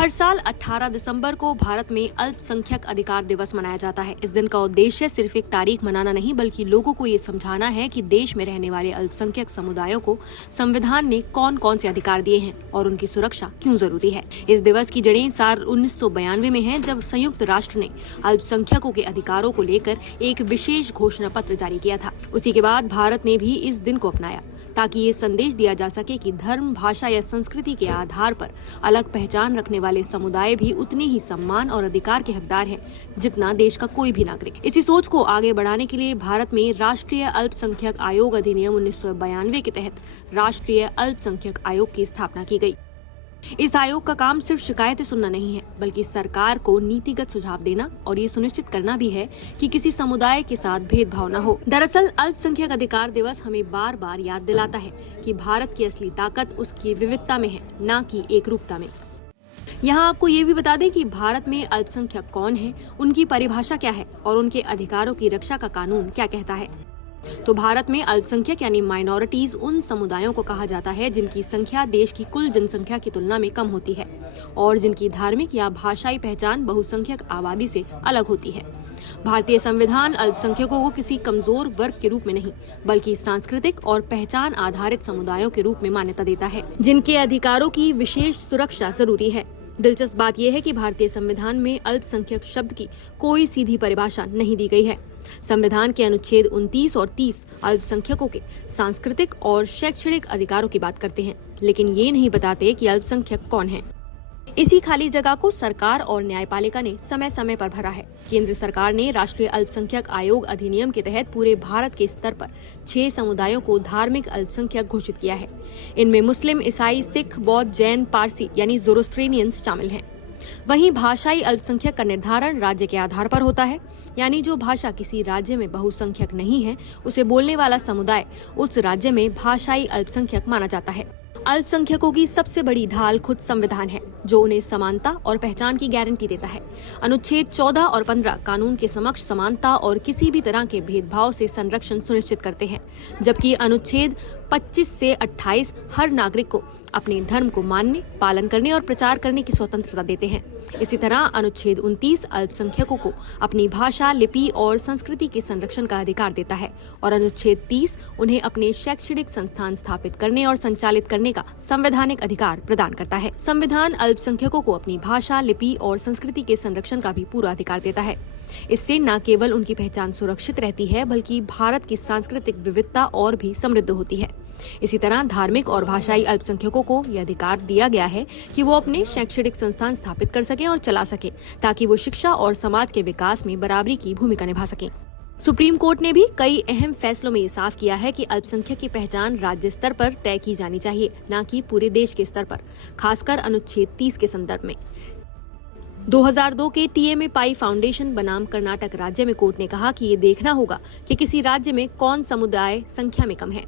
हर साल 18 दिसंबर को भारत में अल्पसंख्यक अधिकार दिवस मनाया जाता है। इस दिन का उद्देश्य सिर्फ एक तारीख मनाना नहीं, बल्कि लोगों को ये समझाना है कि देश में रहने वाले अल्पसंख्यक समुदायों को संविधान ने कौन कौन से अधिकार दिए हैं और उनकी सुरक्षा क्यों जरूरी है। इस दिवस की जड़ें साल 1992 में हैं, जब संयुक्त राष्ट्र ने अल्पसंख्यकों के अधिकारों को लेकर एक विशेष घोषणा पत्र जारी किया था। उसी के बाद भारत ने भी इस दिन को अपनाया, ताकि ये संदेश दिया जा सके कि धर्म, भाषा या संस्कृति के आधार पर अलग पहचान रखने वाले समुदाय भी उतने ही सम्मान और अधिकार के हकदार हैं जितना देश का कोई भी नागरिक। इसी सोच को आगे बढ़ाने के लिए भारत में राष्ट्रीय अल्पसंख्यक आयोग अधिनियम 1992 के तहत राष्ट्रीय अल्पसंख्यक आयोग की स्थापना की गई। इस आयोग का काम सिर्फ शिकायतें सुनना नहीं है, बल्कि सरकार को नीतिगत सुझाव देना और ये सुनिश्चित करना भी है कि किसी समुदाय के साथ भेदभाव न हो। दरअसल अल्पसंख्यक अधिकार दिवस हमें बार बार याद दिलाता है कि भारत की असली ताकत उसकी विविधता में है, न कि एकरूपता में। यहाँ आपको ये भी बता दें कि भारत में अल्पसंख्यक कौन है, उनकी परिभाषा क्या है और उनके अधिकारों की रक्षा का कानून क्या कहता है। तो भारत में अल्पसंख्यक यानी माइनॉरिटीज उन समुदायों को कहा जाता है जिनकी संख्या देश की कुल जनसंख्या की तुलना में कम होती है और जिनकी धार्मिक या भाषाई पहचान बहुसंख्यक आबादी से अलग होती है। भारतीय संविधान अल्पसंख्यकों को किसी कमजोर वर्ग के रूप में नहीं, बल्कि सांस्कृतिक और पहचान आधारित समुदायों के रूप में मान्यता देता है, जिनके अधिकारों की विशेष सुरक्षा जरूरी है। दिलचस्प बात यह है कि भारतीय संविधान में अल्पसंख्यक शब्द की कोई सीधी परिभाषा नहीं दी गई है। संविधान के अनुच्छेद 29 और 30 अल्पसंख्यकों के सांस्कृतिक और शैक्षणिक अधिकारों की बात करते हैं, लेकिन ये नहीं बताते कि अल्पसंख्यक कौन है। इसी खाली जगह को सरकार और न्यायपालिका ने समय समय पर भरा है। केंद्र सरकार ने राष्ट्रीय अल्पसंख्यक आयोग अधिनियम के तहत पूरे भारत के स्तर पर 6 समुदायों को धार्मिक अल्पसंख्यक घोषित किया है। इनमें मुस्लिम, ईसाई, सिख, बौद्ध, जैन, पारसी यानी ज़ोरोस्ट्रियनियंस शामिल हैं। वहीं भाषाई अल्पसंख्यक का निर्धारण राज्य के आधार पर होता है, यानी जो भाषा किसी राज्य में बहुसंख्यक नहीं है, उसे बोलने वाला समुदाय उस राज्य में भाषाई अल्पसंख्यक माना जाता है। अल्पसंख्यकों की सबसे बड़ी ढाल खुद संविधान है, जो उन्हें समानता और पहचान की गारंटी देता है। अनुच्छेद 14 और 15 कानून के समक्ष समानता और किसी भी तरह के भेदभाव से संरक्षण सुनिश्चित करते हैं, जबकि अनुच्छेद 25 से 28 हर नागरिक को अपने धर्म को मानने, पालन करने और प्रचार करने की स्वतंत्रता देते हैं। इसी तरह अनुच्छेद 29 अल्पसंख्यकों को अपनी भाषा, लिपि और संस्कृति के संरक्षण का अधिकार देता है और अनुच्छेद 30 उन्हें अपने शैक्षणिक संस्थान स्थापित करने और संचालित करने का संवैधानिक अधिकार प्रदान करता है। संविधान अल्पसंख्यकों को अपनी भाषा, लिपि और संस्कृति के संरक्षण का भी पूरा अधिकार देता है। इससे न केवल उनकी पहचान सुरक्षित रहती है, बल्कि भारत की सांस्कृतिक विविधता और भी समृद्ध होती है। इसी तरह धार्मिक और भाषाई अल्पसंख्यकों को यह अधिकार दिया गया है कि वो अपने शैक्षणिक संस्थान स्थापित कर सकें और चला सकें, ताकि वो शिक्षा और समाज के विकास में बराबरी की भूमिका निभा सकें। सुप्रीम कोर्ट ने भी कई अहम फैसलों में ये साफ किया है कि अल्पसंख्यक की पहचान राज्य स्तर पर तय की जानी चाहिए, न कि पूरे देश के स्तर पर, खासकर अनुच्छेद 30 के संदर्भ में। 2002 के टीएमए पाई फाउंडेशन बनाम कर्नाटक राज्य में कोर्ट ने कहा कि ये देखना होगा कि किसी राज्य में कौन समुदाय संख्या में कम है।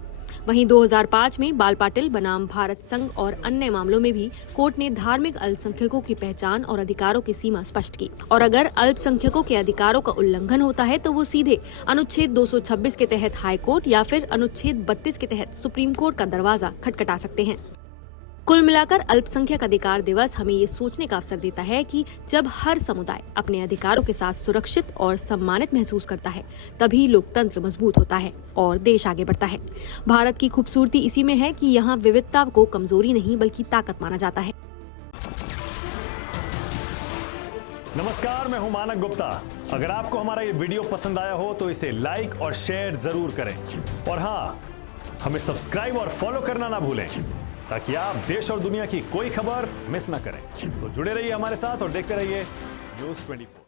वहीं 2005 में बाल पाटिल बनाम भारत संघ और अन्य मामलों में भी कोर्ट ने धार्मिक अल्पसंख्यकों की पहचान और अधिकारों की सीमा स्पष्ट की, और अगर अल्पसंख्यकों के अधिकारों का उल्लंघन होता है तो वो सीधे अनुच्छेद 226 के तहत हाई कोर्ट या फिर अनुच्छेद 32 के तहत सुप्रीम कोर्ट का दरवाजा खटखटा सकते हैं। कुल मिलाकर अल्पसंख्यक अधिकार दिवस हमें ये सोचने का अवसर देता है कि जब हर समुदाय अपने अधिकारों के साथ सुरक्षित और सम्मानित महसूस करता है, तभी लोकतंत्र मजबूत होता है और देश आगे बढ़ता है। भारत की खूबसूरती इसी में है कि यहाँ विविधता को कमजोरी नहीं, बल्कि ताकत माना जाता है। नमस्कार, मैं हूं मानक गुप्ता। अगर आपको हमारा ये वीडियो पसंद आया हो तो इसे लाइक और शेयर जरूर करें, और हाँ, हमें सब्सक्राइब और फॉलो करना ना भूलें, ताकि आप देश और दुनिया की कोई खबर मिस ना करें। तो जुड़े रहिए हमारे साथ और देखते रहिए न्यूज़ 24।